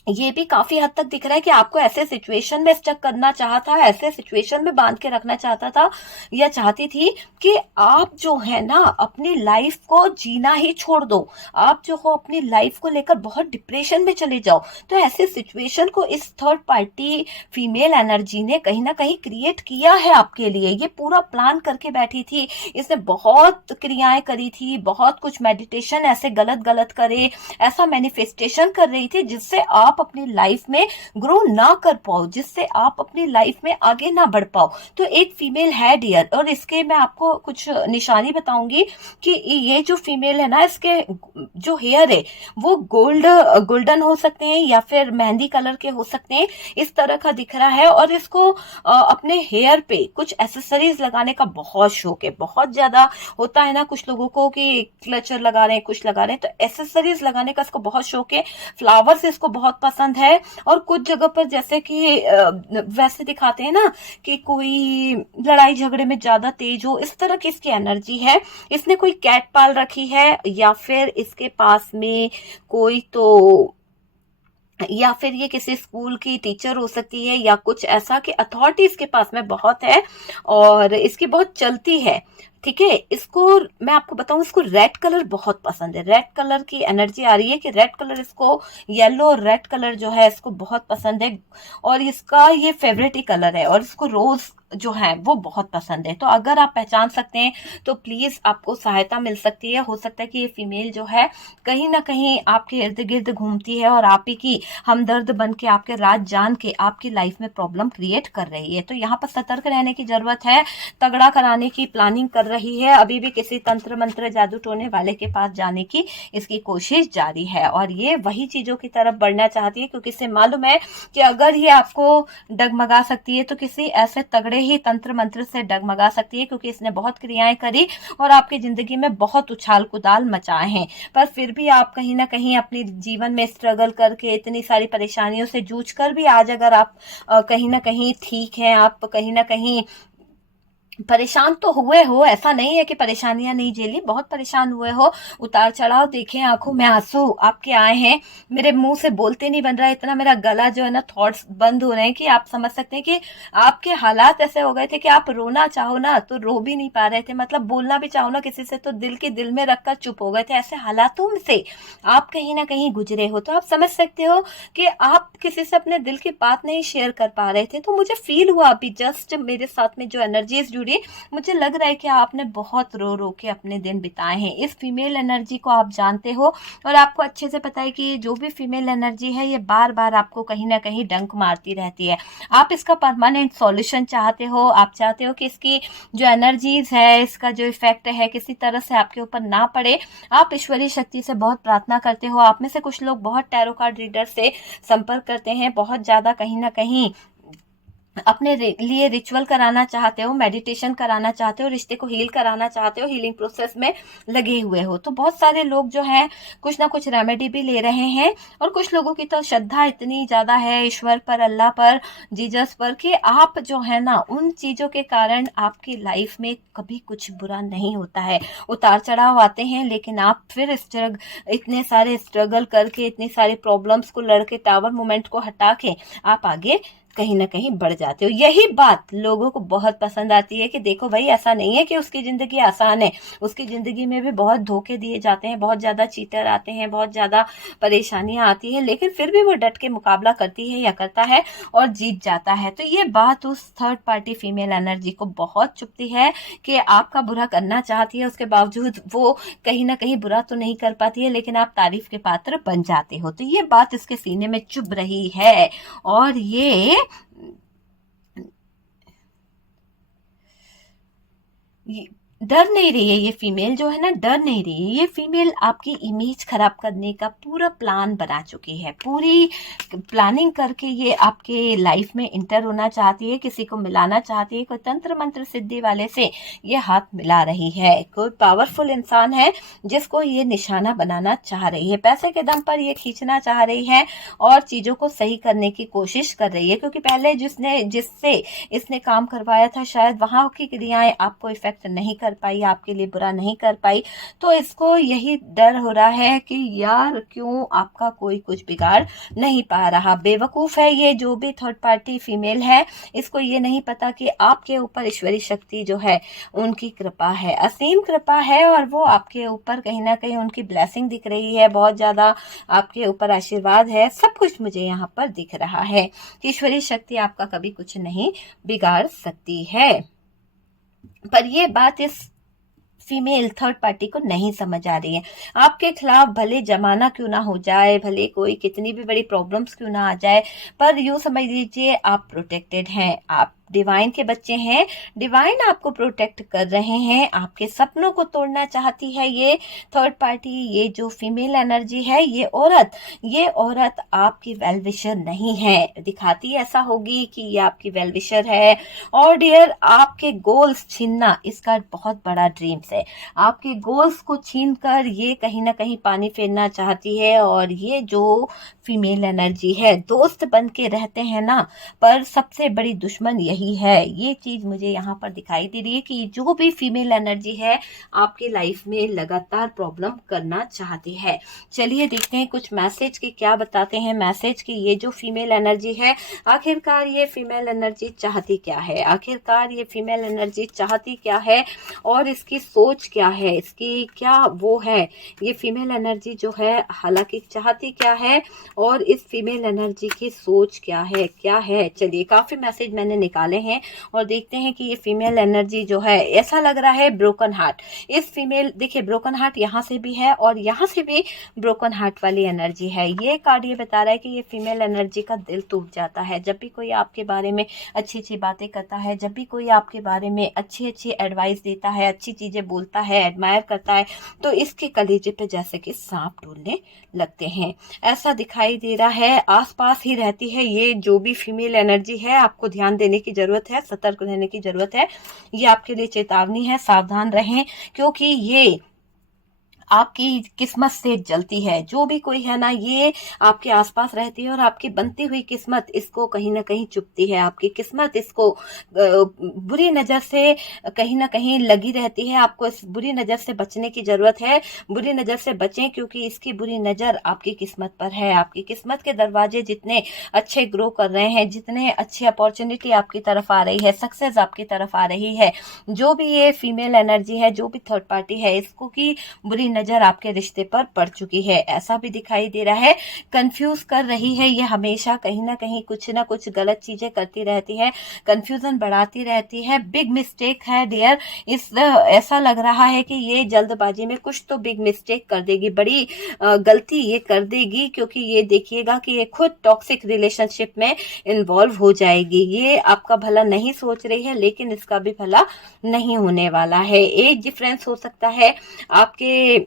ये भी काफी हद तक दिख रहा है कि आपको ऐसे सिचुएशन में स्टक करना चाहता है, ऐसे सिचुएशन में बांध के रखना चाहता था या चाहती थी कि आप जो है ना, अपनी लाइफ को जीना ही छोड़ दो। आप जो हो अपनी लाइफ को लेकर बहुत डिप्रेशन में चले जाओ। तो ऐसे सिचुएशन को इस थर्ड पार्टी फीमेल एनर्जी ने कहीं ना कहीं क्रिएट किया है आपके लिए। ये पूरा प्लान करके बैठी थी, इसने बहुत क्रियाएं करी थी, बहुत कुछ मेडिटेशन ऐसे गलत गलत करे, ऐसा मैनिफेस्टेशन कर रही थी जिससे आप आप अपनी लाइफ में ग्रो ना कर पाओ, जिससे आप अपनी लाइफ में आगे ना बढ़ पाओ। तो एक फीमेल है डियर, और इसके मैं आपको कुछ निशानी बताऊंगी कि ये जो फीमेल है ना, इसके जो हेयर है वो गोल्डन हो सकते हैं या फिर मेहंदी कलर के हो सकते हैं, इस तरह का दिख रहा है। और इसको अपने हेयर पे कुछ एसेसरीज लगाने का बहुत शौक है, बहुत ज्यादा होता है ना कुछ लोगों को कि क्लचर लगा रहे हैं, कुछ लगा रहे हैं, तो एसेसरीज लगाने का इसको बहुत शौक है। फ्लावर्स इसको बहुत पसंद है। और कुछ जगह पर जैसे कि वैसे दिखाते हैं ना कि कोई लड़ाई झगड़े में ज्यादा तेज हो, इस तरह की इसकी एनर्जी है। इसने कोई कैट पाल रखी है, या फिर इसके पास में कोई तो, या फिर ये किसी स्कूल की टीचर हो सकती है, या कुछ ऐसा कि अथॉरिटी इसके पास में बहुत है और इसकी बहुत चलती है। ठीक है, इसको मैं आपको बताऊं, इसको रेड कलर बहुत पसंद है। रेड कलर की एनर्जी आ रही है कि रेड कलर इसको, येलो और रेड कलर जो है इसको बहुत पसंद है, और इसका ये फेवरेट ही कलर है। और इसको रोज जो है वो बहुत पसंद है। तो अगर आप पहचान सकते हैं तो प्लीज आपको सहायता मिल सकती है। हो सकता है कि ये फीमेल जो है कहीं ना कहीं आपके इर्द गिर्द घूमती है और आप ही की हमदर्द बन के, आपके राज जान के आपकी लाइफ में प्रॉब्लम क्रिएट कर रही है। तो यहाँ पर सतर्क रहने की जरूरत है। तगड़ा कराने की प्लानिंग कर रही है, अभी भी किसी तंत्र मंत्र जादू टोने वाले के पास जाने की इसकी कोशिश जारी है, और ये वही चीजों की तरफ बढ़ना चाहती है, क्योंकि इसे मालूम है कि अगर ये आपको डगमगा सकती है तो किसी ऐसे तगड़े ही तंत्र मंत्र से डगमगा सकती है, क्योंकि इसने बहुत क्रियाएं करी और आपकी जिंदगी में बहुत उछाल कुदाल मचाए हैं। पर फिर भी आप कहीं ना कहीं अपने जीवन में स्ट्रगल करके, इतनी सारी परेशानियों से जूझ कर भी आज अगर आप कहीं ना कहीं ठीक हैं, आप कहीं ना कहीं परेशान तो हुए हो, ऐसा नहीं है कि परेशानियां नहीं झेली, बहुत परेशान हुए हो, उतार चढ़ाव देखे, आंखों में आंसू आपके आए हैं, मेरे मुंह से बोलते नहीं बन रहा है, इतना मेरा गला जो है ना थॉट्स बंद हो रहे हैं कि आप समझ सकते हैं कि आपके हालात ऐसे हो गए थे कि आप रोना चाहो ना तो रो भी नहीं पा रहे थे, मतलब बोलना भी चाहो ना किसी से तो दिल के दिल में रखकर चुप हो गए थे। ऐसे हालातों से आप कहीं ना कहीं गुजरे हो, तो आप समझ सकते हो कि आप किसी से अपने दिल की बात नहीं शेयर कर पा रहे थे। तो मुझे फील हुआ अभी जस्ट मेरे साथ में जो एनर्जीज जुड़ी, मुझे लग रहा है कि आपने बहुत रो रो के अपने दिन बिताए हैं। इस फीमेल एनर्जी को आप जानते हो, और आपको अच्छे से पता है कि जो भी फीमेल एनर्जी है ये बार बार आपको कहीं ना कहीं डंक मारती रहती है। आप इसका परमानेंट सॉल्यूशन चाहते हो, आप चाहते हो कि इसकी जो एनर्जीज है, इसका जो इफेक्ट है किसी तरह से आपके ऊपर ना पड़े। आप ईश्वरीय शक्ति से बहुत प्रार्थना करते हो। आप में से कुछ लोग बहुत टैरो कार्ड रीडर से संपर्क करते हैं, बहुत ज्यादा कहीं ना कहीं अपने लिए रिचुअल कराना चाहते हो, मेडिटेशन कराना चाहते हो, रिश्ते को हील कराना चाहते हो, हीलिंग प्रोसेस में लगे हुए हो। तो बहुत सारे लोग जो हैं कुछ ना कुछ रेमेडी भी ले रहे हैं, और कुछ लोगों की तो श्रद्धा इतनी ज्यादा है ईश्वर पर, अल्लाह पर, जीसस पर, कि आप जो है ना उन चीजों के कारण आपकी लाइफ में कभी कुछ बुरा नहीं होता है। उतार चढ़ाव आते हैं, लेकिन आप फिर इतने सारे स्ट्रगल करके, इतनी सारी प्रॉब्लम्स को लड़के, टावर मोमेंट को हटा के आप आगे कहीं ना कहीं बढ़ जाते हो। यही बात लोगों को बहुत पसंद आती है कि देखो भाई, ऐसा नहीं है कि उसकी जिंदगी आसान है, उसकी जिंदगी में भी बहुत धोखे दिए जाते हैं, बहुत ज्यादा चीटर आते हैं, बहुत ज्यादा परेशानियां आती है, लेकिन फिर भी वो डट के मुकाबला करती है या करता है और जीत जाता है। तो ये बात उस थर्ड पार्टी फीमेल एनर्जी को बहुत चुभती है कि आपका बुरा करना चाहती है, उसके बावजूद वो कहीं ना कहीं बुरा तो नहीं कर पाती है, लेकिन आप तारीफ के पात्र बन जाते हो। तो ये बात इसके सीने में चुभ रही है, और ये डर नहीं रही है। ये फीमेल जो है ना डर नहीं रही है। ये फीमेल आपकी इमेज खराब करने का पूरा प्लान बना चुकी है, पूरी प्लानिंग करके ये आपके लाइफ में इंटर होना चाहती है, किसी को मिलाना चाहती है, कोई तंत्र मंत्र सिद्धि वाले से ये हाथ मिला रही है, कोई पावरफुल इंसान है जिसको ये निशाना बनाना चाह रही है, पैसे के दम पर ये खींचना चाह रही है और चीजों को सही करने की कोशिश कर रही है, क्योंकि पहले जिससे इसने काम करवाया था शायद वहां की क्रियाएं आपको इफेक्ट नहीं कर पाई, आपके लिए बुरा नहीं कर पाई। तो इसको यही डर हो रहा है कि यार क्यों आपका कोई कुछ बिगाड़ नहीं पा रहा। बेवकूफ है ये जो भी थर्ड पार्टी फीमेल है, इसको ये नहीं पता कि आपके ऊपर ईश्वरी शक्ति जो है उनकी कृपा है, असीम कृपा है, और वो आपके ऊपर कहीं ना कहीं उनकी ब्लेसिंग दिख रही है, बहुत ज्यादा आपके ऊपर आशीर्वाद है, सब कुछ मुझे यहाँ पर दिख रहा है कि ईश्वरी शक्ति आपका कभी कुछ नहीं बिगाड़ सकती है। पर ये बात इस फीमेल थर्ड पार्टी को नहीं समझ आ रही है। आपके खिलाफ भले जमाना क्यों ना हो जाए, भले कोई कितनी भी बड़ी प्रॉब्लम्स क्यों ना आ जाए, पर यूं समझ लीजिए आप प्रोटेक्टेड हैं, आप डिवाइन के बच्चे हैं, डिवाइन आपको प्रोटेक्ट कर रहे हैं। आपके सपनों को तोड़ना चाहती है ये थर्ड पार्टी, ये जो फीमेल एनर्जी है, ये औरत आपकी वेल विशर नहीं है। दिखाती ऐसा होगी कि ये आपकी वेल विशर है। और डियर, आपके गोल्स छीनना इसका बहुत बड़ा ड्रीम्स है। आपके गोल्स को छीन कर ये कहीं ना कहीं पानी फेरना चाहती है। और ये जो फीमेल एनर्जी है, दोस्त बन के रहते हैं ना, पर सबसे बड़ी दुश्मन यही है। ये चीज मुझे यहाँ पर दिखाई दे रही है कि जो भी फीमेल एनर्जी है आपकी लाइफ में लगातार प्रॉब्लम करना चाहती है। चलिए देखते हैं कुछ मैसेज के क्या बताते हैं मैसेज की। ये जो फीमेल एनर्जी है, आखिरकार ये फीमेल एनर्जी चाहती क्या है, आखिरकार ये फीमेल एनर्जी चाहती क्या है और इसकी सोच क्या है, इसकी क्या वो है। ये फीमेल एनर्जी जो है हालांकि चाहती क्या है और इस फीमेल एनर्जी की सोच क्या है। चलिए काफी मैसेज मैंने निकाले हैं और देखते हैं कि ये फीमेल एनर्जी जो है, ऐसा लग रहा है ब्रोकन हार्ट। इस फीमेल, देखिए ब्रोकन हार्ट यहाँ से भी है और यहाँ से भी ब्रोकन हार्ट वाली एनर्जी है। ये कार्ड ये बता रहा है कि ये फीमेल एनर्जी का दिल टूट जाता है जब भी कोई आपके बारे में अच्छी अच्छी बातें करता है, जब भी कोई आपके बारे में अच्छी अच्छी एडवाइस देता है, अच्छी चीजें बोलता है, एडमायर करता है, तो इसके कलेजे पे जैसे कि सांप डूलने लगते हैं, ऐसा दिखाई दे रहा है। आसपास ही रहती है ये जो भी फीमेल एनर्जी है। आपको ध्यान देने की जरूरत है, सतर्क रहने की जरूरत है। ये आपके लिए चेतावनी है, सावधान रहें, क्योंकि ये आपकी किस्मत से जलती है। जो भी कोई है ना, ये आपके आसपास रहती है और आपकी बनती हुई किस्मत इसको कहीं ना कहीं चुभती है। आपकी किस्मत इसको बुरी नजर से कहीं ना कहीं लगी रहती है। आपको इस बुरी नजर से बचने की जरूरत है। बुरी नजर से बचें, क्योंकि इसकी बुरी नजर आपकी किस्मत पर है। आपकी किस्मत के दरवाजे जितने अच्छे ग्रो कर रहे हैं, जितने अच्छी अपॉर्चुनिटी आपकी तरफ आ रही है, सक्सेस आपकी तरफ आ रही है, जो भी ये फीमेल एनर्जी है, जो भी थर्ड पार्टी है, इसको की बुरी नजर आपके रिश्ते पर पड़ चुकी है, ऐसा भी दिखाई दे रहा है। कंफ्यूज कर रही है ये, हमेशा कहीं ना कहीं कुछ ना कुछ गलत चीजें करती रहती है, कंफ्यूजन बढ़ाती रहती है। बिग मिस्टेक है डियर, ऐसा लग रहा है कि ये जल्दबाजी में कुछ तो बिग मिस्टेक कर देगी, बड़ी गलती ये कर देगी, क्योंकि ये देखिएगा कि ये खुद टॉक्सिक रिलेशनशिप में इन्वॉल्व हो जाएगी। ये आपका भला नहीं सोच रही है, लेकिन इसका भी भला नहीं होने वाला है। एज डिफरेंस हो सकता है आपके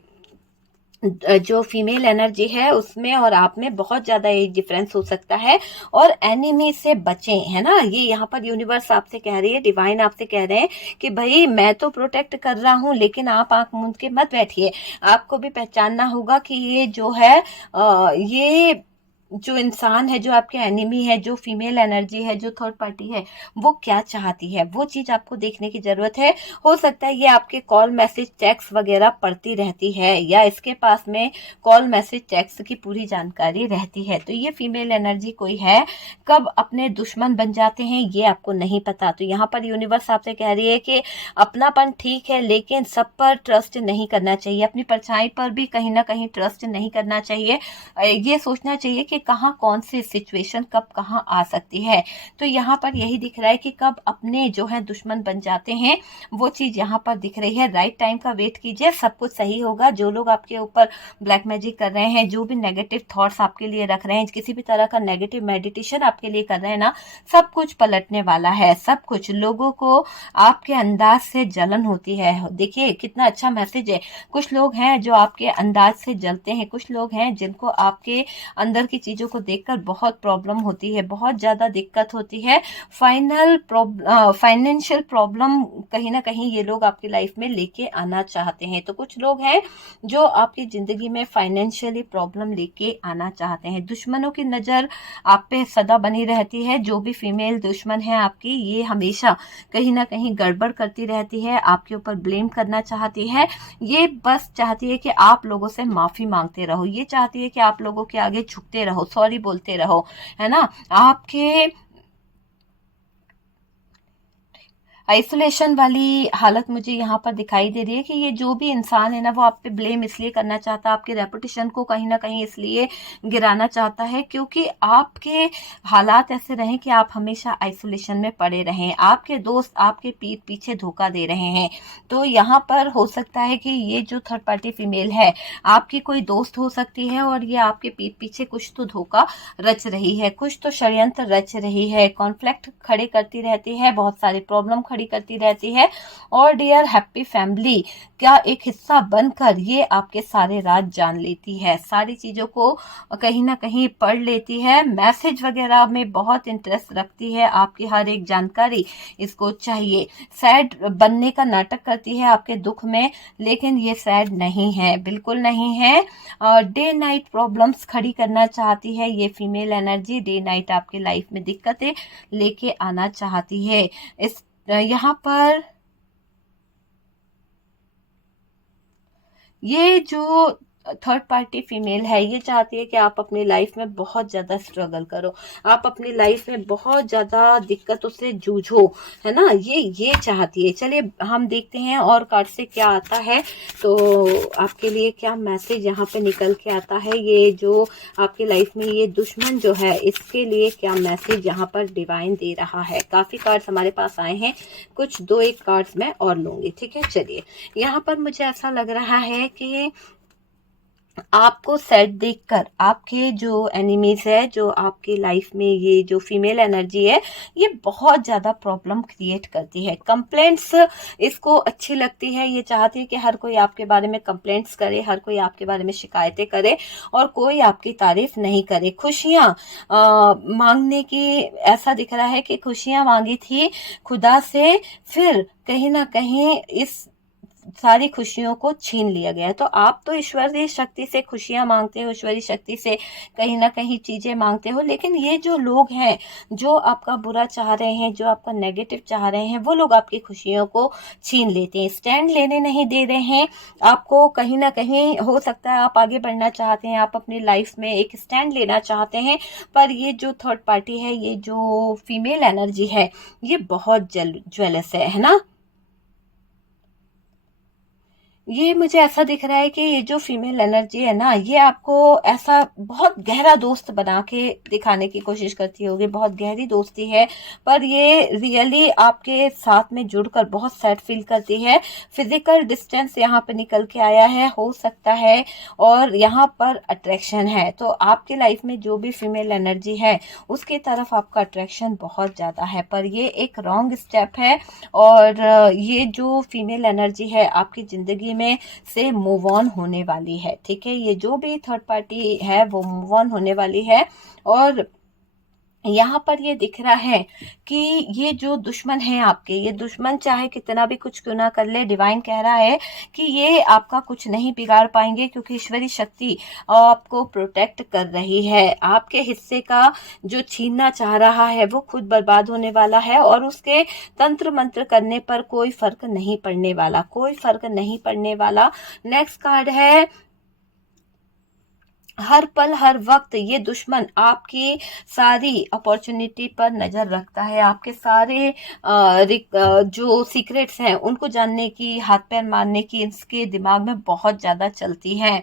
जो फीमेल एनर्जी है उसमें और आप में, बहुत ज्यादा एज डिफरेंस हो सकता है। और एनिमी से बचें, है ना, ये यहाँ पर यूनिवर्स आपसे कह रही है, डिवाइन आपसे कह रहे हैं कि भाई मैं तो प्रोटेक्ट कर रहा हूँ, लेकिन आप आंख मूंद के मत बैठिए। आपको भी पहचानना होगा कि ये जो है ये जो इंसान है, जो आपके एनिमी है, जो फीमेल एनर्जी है, जो थर्ड पार्टी है, वो क्या चाहती है, वो चीज आपको देखने की जरूरत है। हो सकता है ये आपके कॉल मैसेज टेक्स्ट वगैरह पढ़ती रहती है, या इसके पास में कॉल मैसेज टेक्स्ट की पूरी जानकारी रहती है। तो ये फीमेल एनर्जी कोई है, कब अपने दुश्मन बन जाते हैं ये आपको नहीं पता। तो यहाँ पर यूनिवर्स आपसे कह रही है कि अपनापन ठीक है, लेकिन सब पर ट्रस्ट नहीं करना चाहिए, अपनी परछाई पर भी कहीं ना कहीं ट्रस्ट नहीं करना चाहिए। ये सोचना चाहिए कि कहाँ कौन सी सिचुएशन कब कहाँ आ सकती है। तो यहाँ पर यही दिख रहा है कि कब अपने जो है दुश्मन बन जाते हैं, वो चीज यहाँ पर दिख रही है। राइट टाइम का वेट कीजिए, सब कुछ सही होगा। जो लोग आपके ऊपर ब्लैक मैजिक कर रहे हैं, जो भी नेगेटिव थॉट्स आपके लिए रख रहे हैं, किसी भी तरह का नेगेटिव मेडिटेशन आपके लिए कर रहे हैं ना, सब कुछ पलटने वाला है। सब कुछ, लोगों को आपके अंदाज से जलन होती है। देखिए कितना अच्छा मैसेज है। कुछ लोग हैं जो आपके अंदाज से जलते हैं, कुछ लोग हैं जिनको आपके अंदर की चीजों को देखकर बहुत प्रॉब्लम होती है, बहुत ज्यादा दिक्कत होती है। फाइनेंशियल प्रॉब्लम कहीं ना कहीं ये लोग आपकी लाइफ में लेके आना चाहते हैं। तो कुछ लोग हैं जो आपकी जिंदगी में फाइनेंशियली प्रॉब्लम लेके आना चाहते हैं। दुश्मनों की नजर आप पे सदा बनी रहती है। जो भी फीमेल दुश्मन है आपकी, ये हमेशा कहीं ना कहीं गड़बड़ करती रहती है, आपके ऊपर ब्लेम करना चाहती है। ये बस चाहती है कि आप लोगों से माफी मांगते रहो, ये चाहती है कि आप लोगों के आगे झुकते रहो, सॉरी बोलते रहो, है ना। आइसोलेशन वाली हालत मुझे यहाँ पर दिखाई दे रही है कि ये जो भी इंसान है ना, वो आप पे ब्लेम इसलिए करना चाहता है, आपके रेपुटेशन को कहीं ना कहीं इसलिए गिराना चाहता है क्योंकि आपके हालात ऐसे रहे कि आप हमेशा आइसोलेशन में पड़े रहें, आपके दोस्त आपके पीठ पीछे धोखा दे रहे हैं। तो यहाँ पर हो सकता है कि ये जो थर्ड पार्टी फीमेल है आपकी कोई दोस्त हो सकती है और ये आपके पीठ पीछे कुछ तो धोखा रच रही है, कुछ तो षड्यंत्र रच रही है, कॉन्फ्लिक्ट खड़े करती रहती है, बहुत सारी प्रॉब्लम खड़ी करती रहती है और डियर हैप्पी फैमिली का एक हिस्सा बनकर ये आपके सारे राज जान लेती है, सारी चीजों को कहीं ना कहीं पढ़ लेती है, मैसेज वगैरह में बहुत इंटरेस्ट रखती है, आपकी हर एक जानकारी इसको चाहिए, सैड बनने का नाटक करती है आपके दुख में, लेकिन ये सैड नहीं है, बिल्कुल नहीं है। डे नाइट प्रॉब्लम्स खड़ी करना चाहती है ये फीमेल एनर्जी, डे नाइट आपके लाइफ में दिक्कतें लेके आना चाहती है। इस यहाँ पर ये जो थर्ड पार्टी फीमेल है ये चाहती है कि आप अपनी लाइफ में बहुत ज़्यादा स्ट्रगल करो, आप अपनी लाइफ में बहुत ज़्यादा दिक्कतों से जूझो, है ना, ये चाहती है। चलिए हम देखते हैं और कार्ड से क्या आता है, तो आपके लिए क्या मैसेज यहाँ पे निकल के आता है, ये जो आपकी लाइफ में ये दुश्मन जो है इसके लिए क्या मैसेज यहाँ पर डिवाइन दे रहा है। काफ़ी कार्ड्स हमारे पास आए हैं, कुछ 2-1 कार्ड्स मैं और लूँगी, ठीक है। चलिए यहाँ पर मुझे ऐसा लग रहा है कि आपको सेट देखकर आपके जो एनिमीज है, जो आपकी लाइफ में ये जो फीमेल एनर्जी है ये बहुत ज़्यादा प्रॉब्लम क्रिएट करती है। कंप्लेंट्स इसको अच्छी लगती है, ये चाहती है कि हर कोई आपके बारे में कंप्लेंट्स करे, हर कोई आपके बारे में शिकायतें करे और कोई आपकी तारीफ नहीं करे। खुशियाँ मांगने की ऐसा दिख रहा है कि खुशियाँ मांगी थी खुदा से, फिर कहीं ना कहीं इस सारी खुशियों को छीन लिया गया है। तो आप तो ईश्वरीय शक्ति से खुशियां मांगते हो, ईश्वरीय शक्ति से कहीं ना कहीं चीजें मांगते हो, लेकिन ये जो लोग हैं जो आपका बुरा चाह रहे हैं, जो आपका नेगेटिव चाह रहे हैं, वो लोग आपकी खुशियों को छीन लेते हैं, स्टैंड लेने नहीं दे रहे हैं आपको। कहीं ना कहीं हो सकता है आप आगे बढ़ना चाहते हैं, आप अपनी लाइफ में एक स्टैंड लेना चाहते हैं, पर ये जो थर्ड पार्टी है, ये जो फीमेल एनर्जी है, ये बहुत ज्वेलस है ना। ये मुझे ऐसा दिख रहा है कि ये जो फीमेल एनर्जी है ना, ये आपको ऐसा बहुत गहरा दोस्त बना के दिखाने की कोशिश करती होगी, बहुत गहरी दोस्ती है, पर ये रियली आपके साथ में जुड़कर बहुत सैड फील करती है। फिजिकल डिस्टेंस यहाँ पे निकल के आया है, हो सकता है, और यहाँ पर अट्रैक्शन है। तो आपके लाइफ में जो भी फीमेल एनर्जी है उसकी तरफ आपका अट्रैक्शन बहुत ज़्यादा है, पर ये एक रॉन्ग स्टेप है और ये जो फीमेल एनर्जी है आपकी ज़िंदगी में से मूव ऑन होने वाली है, ठीक है। ये जो भी थर्ड पार्टी है वो मूव ऑन होने वाली है और यहाँ पर ये दिख रहा है कि ये जो दुश्मन है आपके, ये दुश्मन चाहे कितना भी कुछ क्यों ना कर ले, डिवाइन कह रहा है कि ये आपका कुछ नहीं बिगाड़ पाएंगे क्योंकि ईश्वरी शक्ति आपको प्रोटेक्ट कर रही है। आपके हिस्से का जो छीनना चाह रहा है वो खुद बर्बाद होने वाला है और उसके तंत्र मंत्र करने पर कोई फर्क नहीं पड़ने वाला, कोई फर्क नहीं पड़ने वाला। नेक्स्ट कार्ड है, हर पल हर वक्त ये दुश्मन आपकी सारी अपॉर्चुनिटी पर नजर रखता है, आपके सारे जो सीक्रेट्स हैं उनको जानने की, हाथ पैर मारने की इसके दिमाग में बहुत ज्यादा चलती है।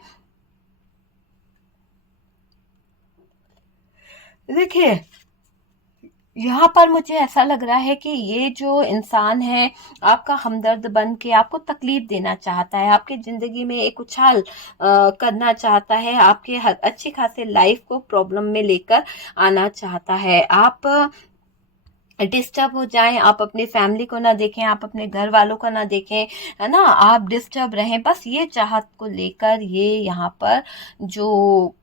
देखिए यहाँ पर मुझे ऐसा लग रहा है कि ये जो इंसान है आपका हमदर्द बन के आपको तकलीफ देना चाहता है, आपकी ज़िंदगी में एक उछाल करना चाहता है, आपके अच्छी खासी लाइफ को प्रॉब्लम में लेकर आना चाहता है। आप डिस्टर्ब हो जाएं, आप अपनी फैमिली को ना देखें, आप अपने घर वालों को ना देखें, है ना, आप डिस्टर्ब रहें, बस ये चाहत को लेकर ये यहाँ पर जो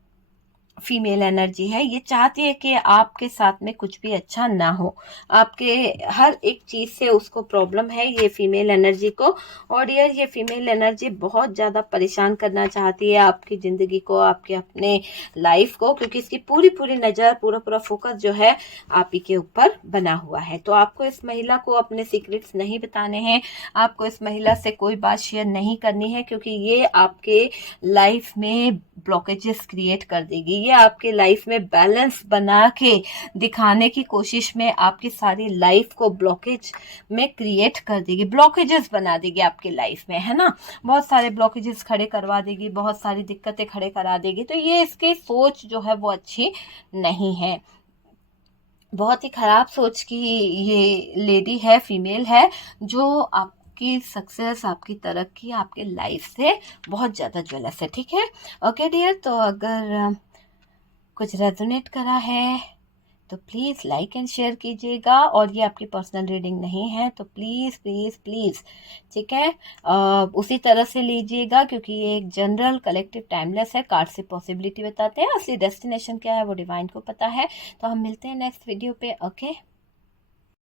फीमेल एनर्जी है ये चाहती है कि आपके साथ में कुछ भी अच्छा ना हो, आपके हर एक चीज से उसको प्रॉब्लम है ये फीमेल एनर्जी को। और ये फीमेल एनर्जी बहुत ज्यादा परेशान करना चाहती है आपकी जिंदगी को, आपके अपने लाइफ को, क्योंकि इसकी पूरी पूरी नजर, पूरा पूरा फोकस जो है आप ही के ऊपर बना हुआ है। तो आपको इस महिला को अपने सीक्रेट्स नहीं बताने हैं, आपको इस महिला से कोई बात शेयर नहीं करनी है, क्योंकि ये आपके लाइफ में ब्लॉकेजेस क्रिएट कर देगी, ये ये आपके लाइफ में बैलेंस बना के दिखाने की कोशिश में आपकी सारी लाइफ को ब्लॉकेज में क्रिएट कर देगी, ब्लॉकेजेस बना देगी आपकी लाइफ में, है ना। बहुत सारे ब्लॉकेजेस खड़े करवा देगी, बहुत सारी दिक्कतें खड़े करा देगी। तो ये इसकी सोच जो है वो अच्छी नहीं है, बहुत ही खराब सोच की ये लेडी है, फीमेल है, जो आपकी सक्सेस, आपकी तरक्की, आपके लाइफ से बहुत ज़्यादा जेलस है। ठीक है, ओके डियर। तो अगर कुछ रेजोनेट करा है तो प्लीज़ लाइक एंड शेयर कीजिएगा, और ये आपकी पर्सनल रीडिंग नहीं है तो प्लीज़ प्लीज़ प्लीज़, ठीक है, उसी तरह से लीजिएगा, क्योंकि ये एक जनरल कलेक्टिव टाइमलेस है। कार्ड से पॉसिबिलिटी बताते हैं, असली डेस्टिनेशन क्या है वो डिवाइन को पता है। तो हम मिलते हैं नेक्स्ट वीडियो पे। ओके।